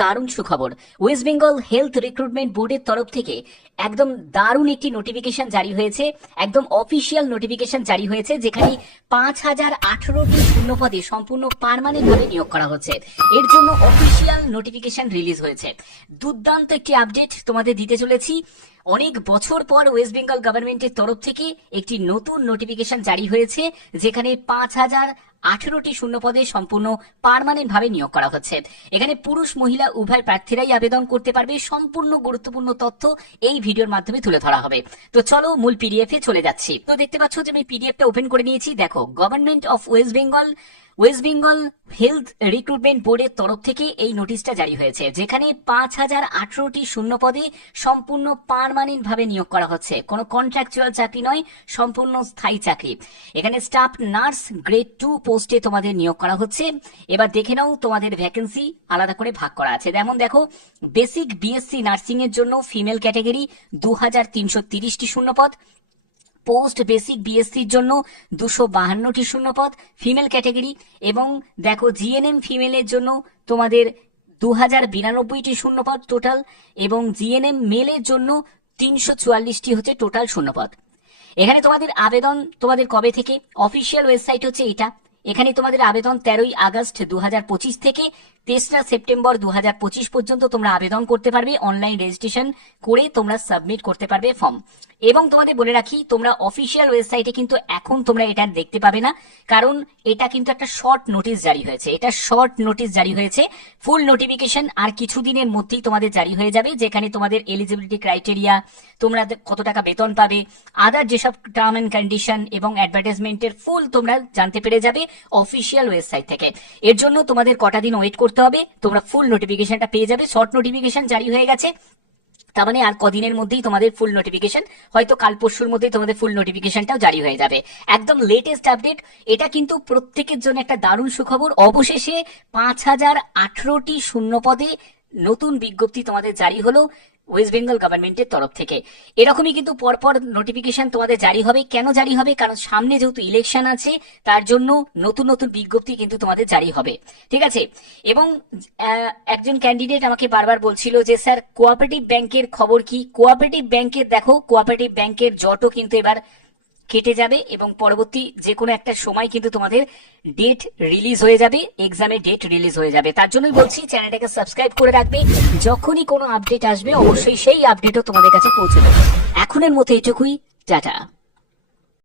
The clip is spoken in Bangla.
দারুণ সুখবর। ওয়েস্ট বেঙ্গল হেলথ রিক্রুটমেন্ট বোর্ডের তরফ থেকে একদম দারুণ একটি নোটিফিকেশন জারি হয়েছে, একদম অফিসিয়াল নোটিফিকেশন জারি হয়েছে, যেখানে পাঁচ হাজার আঠারোটি শূন্যপদে সম্পূর্ণ পারমানেন্ট ভাবে নিয়োগ করা হচ্ছে। এর জন্য অফিসিয়াল নোটিফিকেশন রিলিজ হয়েছে। দুর্দান্ত একটি আপডেট তোমাদের দিতে চলেছি। অনেক বছর পর ওয়েস্ট বেঙ্গল গভর্নমেন্টের তরফ থেকে একটি নতুন নোটিফিকেশন জারি হয়েছে, যেখানে পাঁচ হাজার আঠেরোটি শূন্য পদে সম্পূর্ণ পারমানেন্ট ভাবে নিয়োগ করা হচ্ছে। এখানে পুরুষ, মহিলা, উভয় প্রার্থীরাই আবেদন করতে পারবে। সম্পূর্ণ গুরুত্বপূর্ণ তথ্য এই ভিডিওর মাধ্যমে তুলে ধরা হবে। তো চলো মূল পিডিএফ এ চলে যাচ্ছি। তো দেখতে পাচ্ছ যে আমি পিডিএফটা ওপেন করে নিয়েছি। দেখো government of West Bengal West Bengal health recruitment বোর্ডের তরফ থেকে এই নোটিশটা জারি হয়েছে, যেখানে পাঁচ হাজার আঠারোটি শূন্য পদে সম্পূর্ণ পারমানেন্ট ভাবে নিয়োগ করা হচ্ছে। কোনো কন্ট্রাকচুয়াল চাকরি নয়, সম্পূর্ণ স্থায়ী চাকরি। এখানে স্টাফ নার্স গ্রেড টু পোস্টে তোমাদের নিয়োগ করা হচ্ছে। এবার দেখে নাও তোমাদের ভ্যাকেন্সি আলাদা করে ভাগ করা আছে। যেমন দেখো বেসিক বিএসসি নার্সিং এর জন্য ফিমেল ক্যাটাগরি দু হাজার তিনশো তিরিশটি শূন্যপদ পোস্ট বেসিক বিএসসির জন্য দুশো বাহান্নটি শূন্যপদ, ফিমেল ক্যাটাগরি, এবং দেখো জিএনএম ফিমেলের জন্য তোমাদের দু হাজার বিরানব্বইটি শূন্যপদ টোটাল এবং জিএনএম মেলের জন্য তিনশো চুয়াল্লিশটি হচ্ছে টোটাল শূন্যপদ। এখানে তোমাদের আবেদন তোমাদের কবে থেকে? অফিসিয়াল ওয়েবসাইট হচ্ছে এটা। এখানে তোমাদের আবেদন তেরোই আগস্ট দু হাজার পঁচিশ থেকে তেসরা সেপ্টেম্বর দু হাজার পঁচিশ পর্যন্ত তোমরা আবেদন করতে পারবে অনলাইন রেজিস্ট্রেশন করে তোমরা সাবমিট করতে পারবে ফর্ম এবং তোমাদের বলে রাখি, তোমরা অফিসিয়াল ওয়েবসাইটে কিন্তু এখন তোমরা এটা দেখতে পাবে না, কারণ এটা কিন্তু একটা শর্ট নোটিশ জারি হয়েছে। এটা শর্ট নোটিশ জারি হয়েছে ফুল নোটিফিকেশন আর কিছুদিনের মধ্যেই তোমাদের জারি হয়ে যাবে, যেখানে তোমাদের এলিজিবিলিটি ক্রাইটেরিয়া তোমরা কত টাকা বেতন পাবে আদার যেসব টার্ম এন্ড কন্ডিশন এবং অ্যাডভার্টাইজমেন্টের ফুল তোমরা জানতে পেরে যাবে। অফিসিয়াল ওয়েবসাইট থেকে। এর জন্য তোমাদের কটা দিন ওয়েট করতে হবে। তোমরা ফুল নোটিফিকেশনটা পেয়ে যাবে। শর্ট নোটিফিকেশন জারি হয়ে গেছে। তার মানে আর কদিনের মধ্যেই তোমাদের ফুল নোটিফিকেশন হয়তো কাল পরশুর মধ্যেই তোমাদের ফুল নোটিফিকেশনটাও জারি হয়ে যাবে। একদম লেটেস্ট আপডেট এটা কিন্তু প্রত্যেকের জন্য একটা দারুণ সুখবর। অবশেষে পাঁচ হাজার আঠারোটি শূন্য পদে নতুন বিজ্ঞপ্তি তোমাদের জারি হলো। ওয়েস্ট বেঙ্গল গভর্নমেন্টের তরফ থেকে। এরকমই কিন্তু পরপর নোটিফিকেশন তোমাদের জারি হবে। কেন জারি হবে? কারণ সামনে যেহেতু ইলেকশন আছে, তার জন্য নতুন নতুন বিজ্ঞপ্তি কিন্তু তোমাদের জারি হবে। ঠিক আছে? এবং একজন ক্যান্ডিডেট আমাকে বারবার বলছিল যে, স্যার কোঅপারেটিভ ব্যাংকের খবর কি? কোঅপারেটিভ ব্যাংকের দেখো কোঅপারেটিভ ব্যাংকের জটও কিন্তু এবার কেটে যাবে এবং পরবর্তী যে কোনো একটা সময় কিন্তু তোমাদের ডেট রিলিজ হয়ে যাবে এক্সামের ডেট রিলিজ হয়ে যাবে। তার জন্যই বলছি চ্যানেলটাকে সাবস্ক্রাইব করে রাখবে। যখনই কোনো আপডেট আসবে, অবশ্যই সেই আপডেটও তোমাদের কাছে পৌঁছে দেবে। এখনের মতো এটুকুই, টাটা।